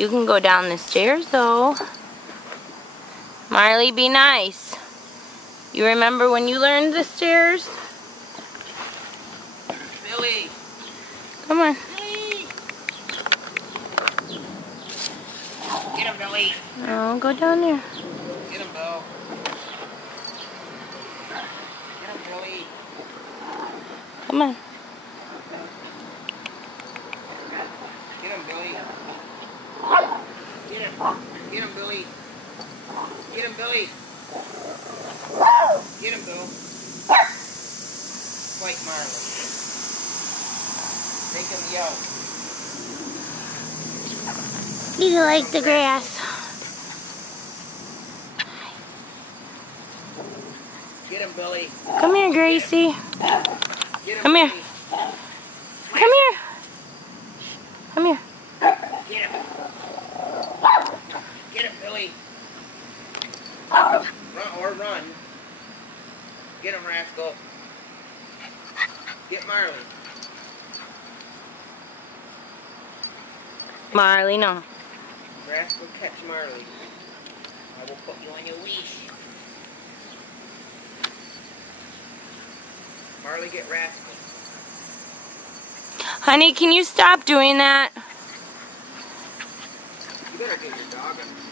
You can go down the stairs though. Marley, be nice. You remember when you learned the stairs? Billy! Come on. Billy! Get him, Billy! Oh, go down there. Get him, Bill. Get him, Billy. Come on. Get him, Billy. Get him. Get him, Billy. Get him, Billy. Get him, Bill. Fight Marley. Make him yell. You like the grass. Get him, Billy. Come here, Gracie. Get him, Come here. Billy. Come here. Come here. Get him. Get him, Billy. Run or run. Get him, Rascal. Get Marley. Marley, no. Rascal, catch Marley. I will put you on your leash. Marley, get Rascal. Honey, can you stop doing that? You better get your dog in.